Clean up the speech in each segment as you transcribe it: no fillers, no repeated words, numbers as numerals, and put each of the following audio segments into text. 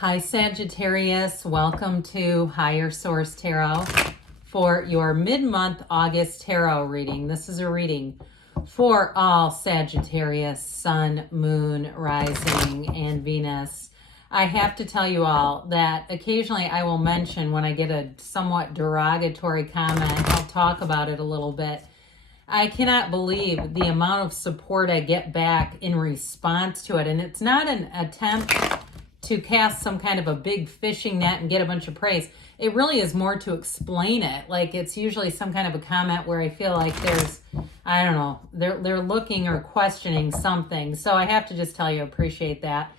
Hi Sagittarius, welcome to Higher Source Tarot for your mid-month August tarot reading. This is a reading for all Sagittarius, Sun, Moon, Rising, and Venus. I have to tell you all that occasionally I will mention when I get a somewhat derogatory comment, I'll talk about it a little bit. I cannot believe the amount of support I get back in response to it. And it's not an attempt to cast some kind of a big fishing net and get a bunch of praise. It really is more to explain it. Like, it's usually some kind of a comment where I feel like there's, I don't know, they're looking or questioning something. So I have to just tell you, I appreciate that.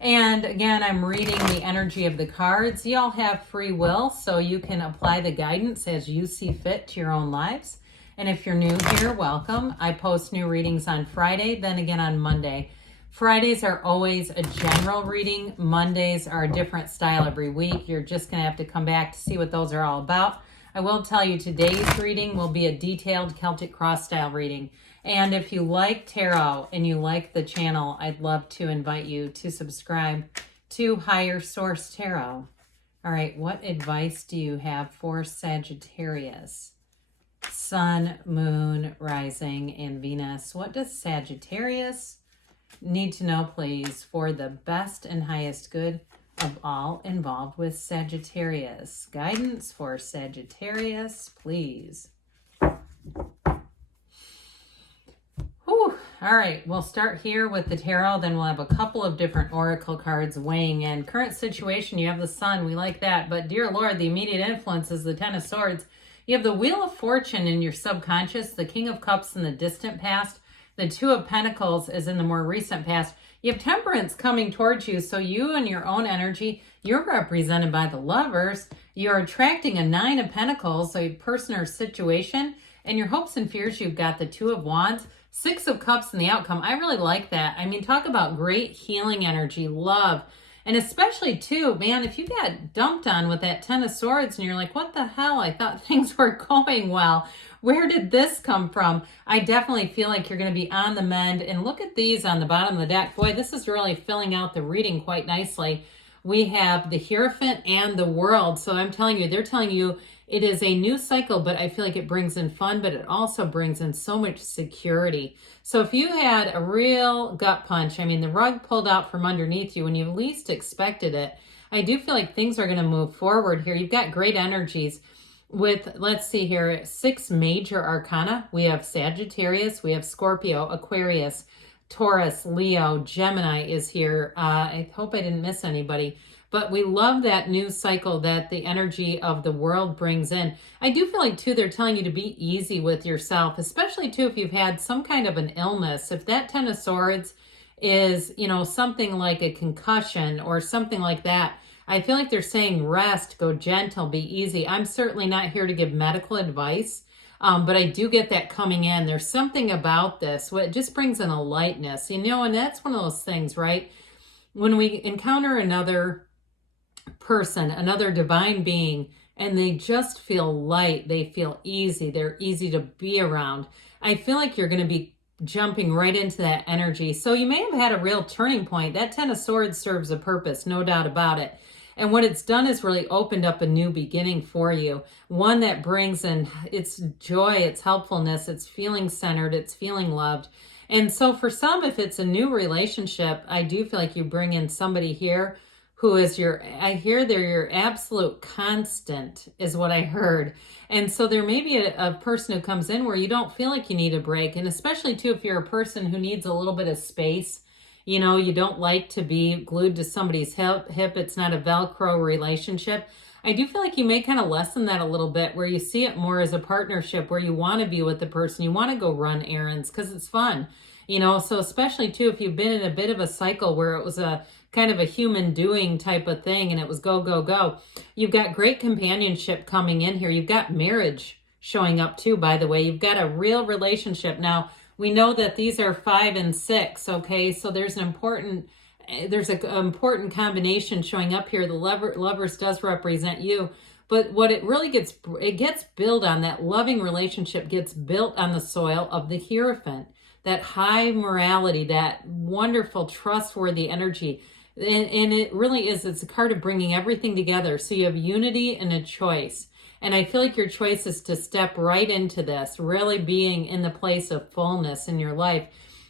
And again, I'm reading the energy of the cards. Y'all have free will, so you can apply the guidance as you see fit to your own lives. And if you're new here, welcome. I post new readings on Friday, then again on Monday. Fridays are always a general reading. Mondays are a different style every week. You're just going to have to come back to see what those are all about. I will tell you today's reading will be a detailed Celtic cross style reading. And if you like tarot and you like the channel, I'd love to invite you to subscribe to Higher Source Tarot. All right, what advice do you have for Sagittarius? Sun, Moon, Rising, and Venus. What does Sagittarius need to know, please, for the best and highest good of all involved with Sagittarius? Guidance for Sagittarius, please. Whew. All right, we'll start here with the tarot, then we'll have a couple of different oracle cards weighing in. Current situation, you have the Sun, we like that, but dear Lord, the immediate influence is the Ten of Swords. You have the Wheel of Fortune in your subconscious, the King of Cups in the distant past, the Two of Pentacles is in the more recent past. You have Temperance coming towards you, so you and your own energy, you're represented by the Lovers. You're attracting a Nine of Pentacles, so a person or situation, and your hopes and fears, you've got the Two of Wands, Six of Cups in the outcome. I really like that. I mean, talk about great healing energy, love, and especially too, man, if you got dumped on with that Ten of Swords and you're like, what the hell? I thought things were going well. Where did this come from? I definitely feel like you're going to be on the mend. And look at these on the bottom of the deck. Boy, this is really filling out the reading quite nicely. We have the Hierophant and the World. So I'm telling you, they're telling you it is a new cycle, but I feel like it brings in fun, but it also brings in so much security. So if you had a real gut punch, I mean, the rug pulled out from underneath you when you least expected it, I do feel like things are going to move forward here. You've got great energies with, let's see here, 6 major arcana. We have Sagittarius, we have Scorpio, Aquarius, Taurus, Leo, Gemini is here. I hope I didn't miss anybody. But we love that new cycle that the energy of the World brings in. I do feel like, too, they're telling you to be easy with yourself, especially, too, if you've had some kind of an illness. If that Ten of Swords is, you know, something like a concussion or something like that, I feel like they're saying rest, go gentle, be easy. I'm certainly not here to give medical advice, but I do get that coming in. There's something about this. It just brings in a lightness, you know, and that's one of those things, right? When we encounter another person, another divine being, and they just feel light, they feel easy, they're easy to be around, I feel like you're going to be jumping right into that energy. So you may have had a real turning point. That Ten of Swords serves a purpose, no doubt about it. And what it's done is really opened up a new beginning for you. One that brings in its joy, its helpfulness, it's feeling centered, it's feeling loved. And so for some, if it's a new relationship, I do feel like you bring in somebody here who is I hear they're your absolute constant is what I heard. And so there may be a person who comes in where you don't feel like you need a break. And especially too, if you're a person who needs a little bit of space, you know, you don't like to be glued to somebody's hip. It's not a Velcro relationship. I do feel like you may kind of lessen that a little bit, where you see it more as a partnership, where you want to be with the person, you want to go run errands because it's fun, you know. So especially too, if you've been in a bit of a cycle where it was a kind of a human doing type of thing and it was go, go, go, you've got great companionship coming in here. You've got marriage showing up too, by the way. You've got a real relationship. Now, we know that these are 5 and 6, okay? So there's an important combination showing up here. The lovers does represent you, but what it really gets built on, that loving relationship gets built on the soil of the Hierophant, that high morality, that wonderful, trustworthy energy. And it really is, it's a card of bringing everything together. So you have unity and a choice. And I feel like your choice is to step right into this, really being in the place of fullness in your life.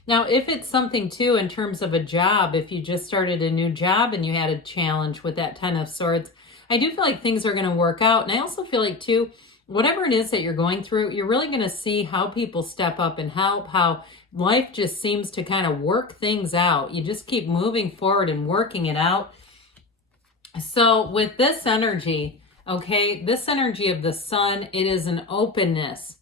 Now, if it's something too, in terms of a job, if you just started a new job and you had a challenge with that Ten of Swords, I do feel like things are going to work out. And I also feel like too, whatever it is that you're going through, you're really going to see how people step up and help, how life just seems to kind of work things out. You just keep moving forward and working it out. So with this energy, okay, this energy of the sun, it is an openness.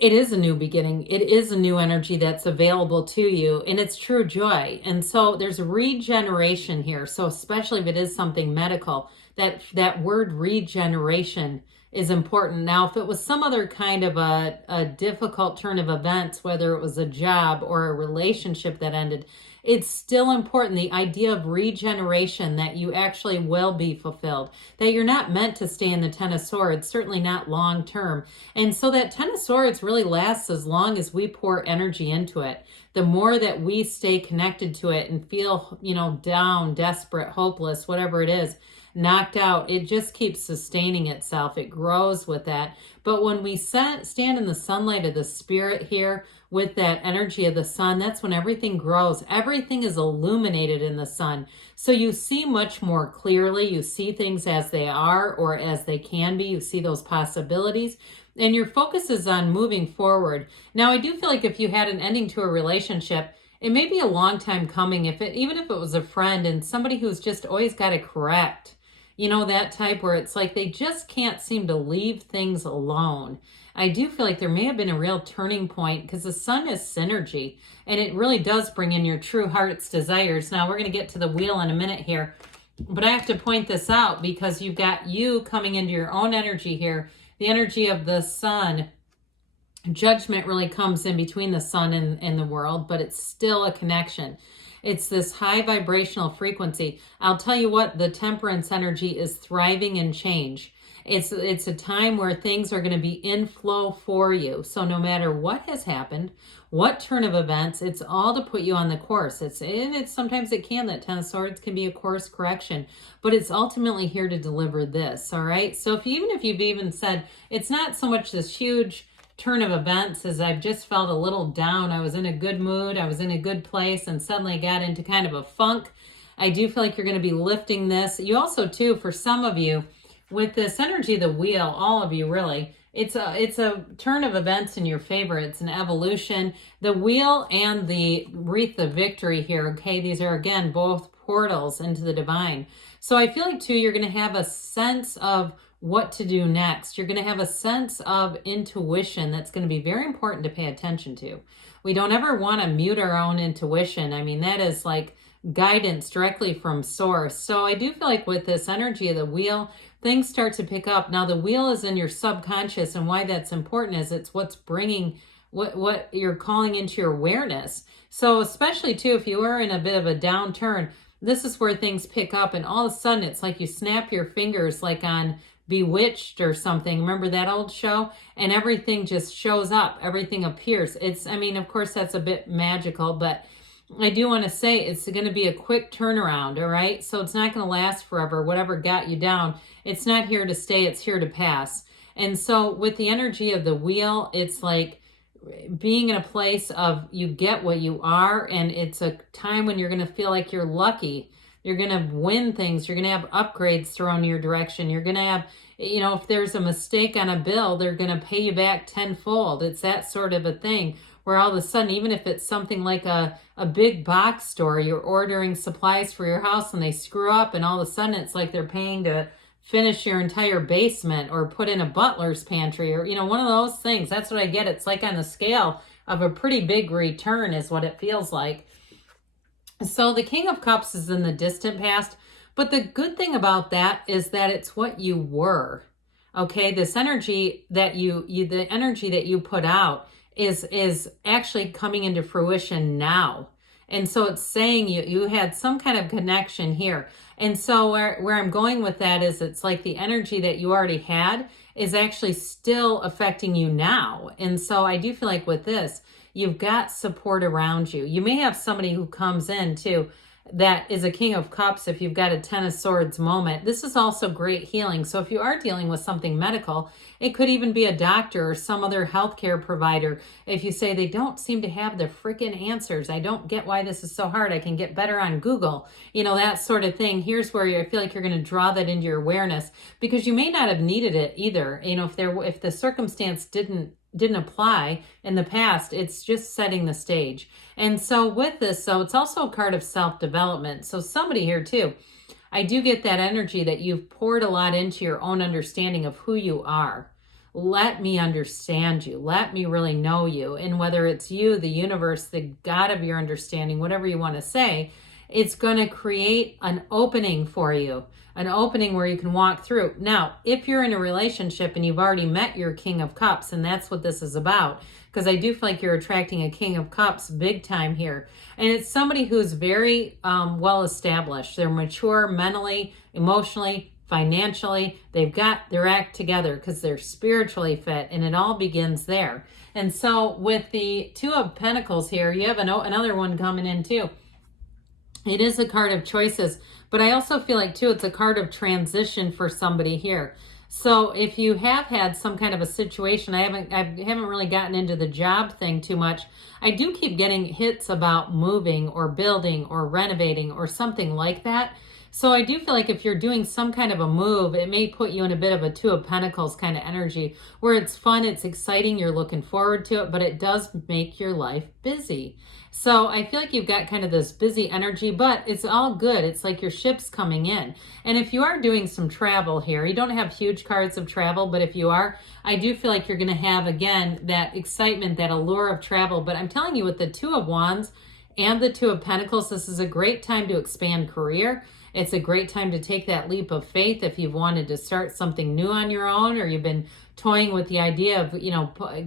It is a new beginning. It is a new energy that's available to you, and it's true joy. And so there's regeneration here. So especially if it is something medical, that word regeneration is important. Now, if it was some other kind of a difficult turn of events, whether it was a job or a relationship that ended, it's still important, the idea of regeneration, that you actually will be fulfilled, that you're not meant to stay in the Ten of Swords, certainly not long term. And so that Ten of Swords really lasts as long as we pour energy into it. The more that we stay connected to it and feel, down, desperate, hopeless, whatever it is, knocked out, it just keeps sustaining itself. It grows with that. But when we stand in the sunlight of the spirit here with that energy of the sun, that's when everything grows. Everything is illuminated in the sun. So you see much more clearly. You see things as they are or as they can be. You see those possibilities. And your focus is on moving forward. Now, I do feel like if you had an ending to a relationship, it may be a long time coming. Even if it was a friend and somebody who's just always got to correct, that type where it's like they just can't seem to leave things alone. I do feel like there may have been a real turning point because the sun is synergy and it really does bring in your true heart's desires. Now, we're going to get to the wheel in a minute here, but I have to point this out because you've got you coming into your own energy here, the energy of the sun. Judgment really comes in between the sun and the world, but it's still a connection. It's this high vibrational frequency. I'll tell you what, the temperance energy is thriving in change. It's a time where things are going to be in flow for you. So no matter what has happened, what turn of events, it's all to put you on the course. Sometimes that Ten of Swords can be a course correction, but it's ultimately here to deliver this. All right. So even if you've even said it's not so much this huge turn of events as I've just felt a little down. I was in a good mood. I was in a good place and suddenly got into kind of a funk. I do feel like you're going to be lifting this. You also too, for some of you, with this energy of the wheel, all of you really, it's a turn of events in your favor. It's an evolution. The wheel and the wreath of victory here, okay, these are again both portals into the divine. So I feel like too, you're going to have a sense of what to do next. You're going to have a sense of intuition that's going to be very important to pay attention to. We don't ever want to mute our own intuition. I mean, that is like guidance directly from source. So I do feel like with this energy of the wheel, things start to pick up. Now the wheel is in your subconscious, and why that's important is it's what's bringing what you're calling into your awareness. So especially too, if you are in a bit of a downturn, this is where things pick up, and all of a sudden it's like you snap your fingers like on Bewitched or something. Remember that old show? And everything just shows up. Everything appears. Of course, that's a bit magical, but I do want to say it's going to be a quick turnaround, all right? So it's not going to last forever. Whatever got you down, it's not here to stay. It's here to pass. And so with the energy of the wheel, it's like being in a place of you get what you are, and it's a time when you're going to feel like you're lucky. You're going to win things. You're going to have upgrades thrown your direction. You're going to have, if there's a mistake on a bill, they're going to pay you back tenfold. It's that sort of a thing where all of a sudden, even if it's something like a big box store, you're ordering supplies for your house and they screw up, and all of a sudden it's like they're paying to finish your entire basement or put in a butler's pantry or, one of those things. That's what I get. It's like on the scale of a pretty big return is what it feels like. So the King of Cups is in the distant past, but the good thing about that is that it's what you were. Okay, this energy that the energy that you put out is actually coming into fruition now. And so it's saying you had some kind of connection here. And so where I'm going with that is it's like the energy that you already had is actually still affecting you now. And so I do feel like with this, you've got support around you. You may have somebody who comes in too. that is a King of Cups if you've got a Ten of Swords moment. This is also great healing. So if you are dealing with something medical, it could even be a doctor or some other healthcare provider. If you say they don't seem to have the freaking answers, I don't get why this is so hard, I can get better on Google, you know, that sort of thing. Here's where I feel like you're going to draw that into your awareness, because you may not have needed it either. You know, if the circumstance didn't apply in the past, it's just setting the stage. And so with this, so it's also a card of self-development. So somebody here too, I do get that energy that you've poured a lot into your own understanding of who you are. Let me understand you. Let me really know you. And whether it's you, the universe, the God of your understanding, whatever you want to say, it's going to create an opening for you, an opening where you can walk through. Now, if you're in a relationship and you've already met your King of Cups, and that's what this is about, because I do feel like you're attracting a King of Cups big time here. And it's somebody who's very well established. They're mature mentally, emotionally, financially. They've got their act together because they're spiritually fit, and it all begins there. And so with the Two of Pentacles here, you have another one coming in too. It is a card of choices, but I also feel like too, it's a card of transition for somebody here. So if you have had some kind of a situation, I haven't really gotten into the job thing too much. I do keep getting hits about moving or building or renovating or something like that. So I do feel like if you're doing some kind of a move, it may put you in a bit of a Two of Pentacles kind of energy where it's fun, it's exciting, you're looking forward to it, but it does make your life busy. So I feel like you've got kind of this busy energy, but it's all good. It's like your ship's coming in. And if you are doing some travel here, you don't have huge cards of travel, but if you are, I do feel like you're going to have, again, that excitement, that allure of travel. But I'm telling you, with the Two of Wands and the Two of Pentacles, this is a great time to expand career. It's a great time to take that leap of faith if you've wanted to start something new on your own, or you've been toying with the idea of, you know,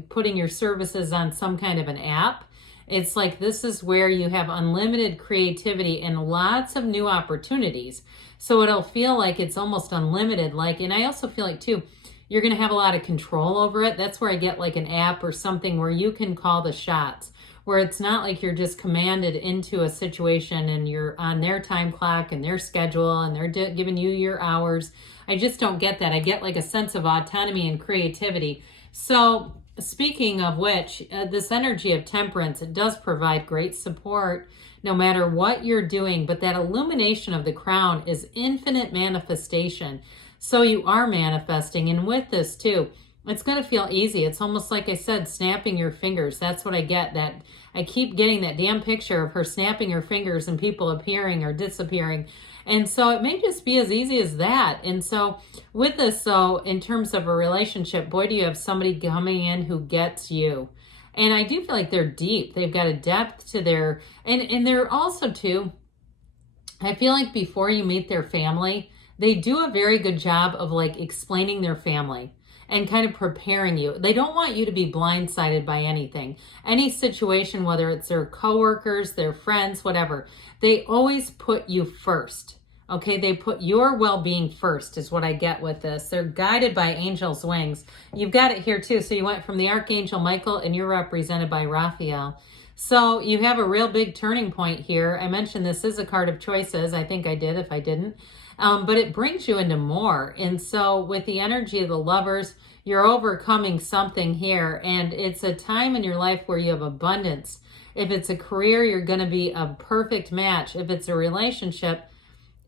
putting your services on some kind of an app. It's like this is where you have unlimited creativity and lots of new opportunities. So it'll feel like it's almost unlimited. And I also feel like too, you're going to have a lot of control over it. That's where I get like an app or something where you can call the shots, where it's not like you're just commanded into a situation and you're on their time clock and their schedule and they're giving you your hours. I just don't get that. I get like a sense of autonomy and creativity. So speaking of which, this energy of temperance, it does provide great support no matter what you're doing, but that illumination of the crown is infinite manifestation. So you are manifesting, and with this too, it's going to feel easy. It's almost like I said, snapping your fingers. That's what I get. That I keep getting that damn picture of her snapping her fingers and people appearing or disappearing. And so it may just be as easy as that. And so with this, though, in terms of a relationship, boy, do you have somebody coming in who gets you. And I do feel like they're deep. They've got a depth to their, and they're also too, I feel like before you meet their family, they do a very good job of like explaining their family and kind of preparing you. They don't want you to be blindsided by anything. Any situation, whether it's their coworkers, their friends, whatever, they always put you first. Okay, they put your well-being first is what I get with this. They're guided by angels' wings. You've got it here too. So you went from the Archangel Michael and you're represented by Raphael. So you have a real big turning point here. I mentioned this is a card of choices. I think I did if I didn't. But it brings you into more. And so with the energy of the Lovers, you're overcoming something here. And it's a time in your life where you have abundance. If it's a career, you're going to be a perfect match. If it's a relationship,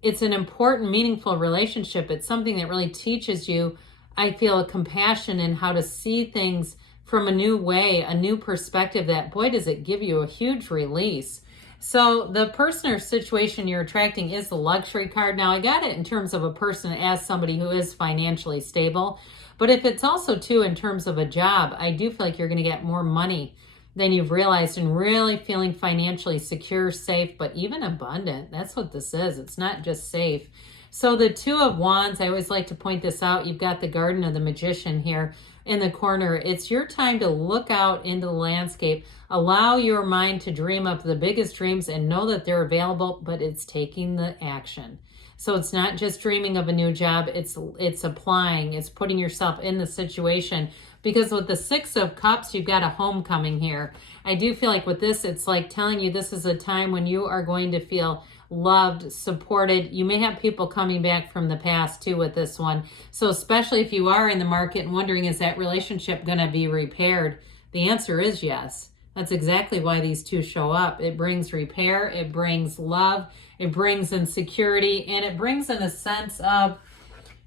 it's an important, meaningful relationship. It's something that really teaches you, I feel, a compassion in how to see things from a new way, a new perspective that, boy, does it give you a huge release. So the person or situation you're attracting is the Luxury card. Now, I got it in terms of a person as somebody who is financially stable. But if it's also, too, in terms of a job, I do feel like you're going to get more money than you've realized and really feeling financially secure, safe, but even abundant. That's what this is. It's not just safe. So the Two of Wands, I always like to point this out. You've got the Garden of the Magician here in the corner. It's your time to look out into the landscape, allow your mind to dream up the biggest dreams and know that they're available, but it's taking the action. So it's not just dreaming of a new job, it's applying, it's putting yourself in the situation. Because with the Six of Cups, you've got a homecoming here. I do feel like with this, it's like telling you this is a time when you are going to feel loved, supported. You may have people coming back from the past too with this one. So especially if you are in the market and wondering, is that relationship going to be repaired? The answer is yes. That's exactly why these two show up. It brings repair, it brings love, it brings insecurity, and it brings in a sense of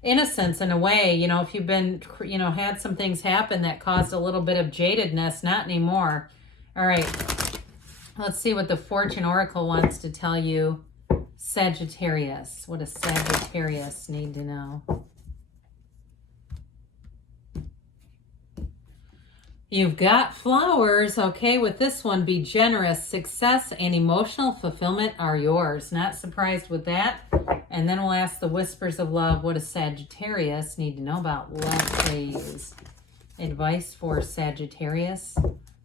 innocence in a way. You know, if you've been, you know, had some things happen that caused a little bit of jadedness, not anymore. All right, let's see what the Fortune Oracle wants to tell you. Sagittarius. What does Sagittarius need to know? You've got flowers. Okay, with this one, be generous. Success and emotional fulfillment are yours. Not surprised with that. And then we'll ask the whispers of love. What does Sagittarius need to know about love, please? Advice for Sagittarius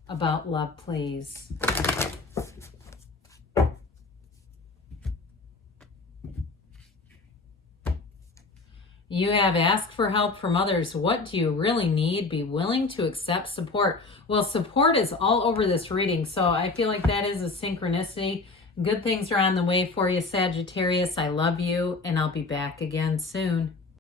about love, please. You have asked for help from others. What do you really need? Be willing to accept support. Well, support is all over this reading, so I feel like that is a synchronicity. Good things are on the way for you, Sagittarius. I love you, and I'll be back again soon.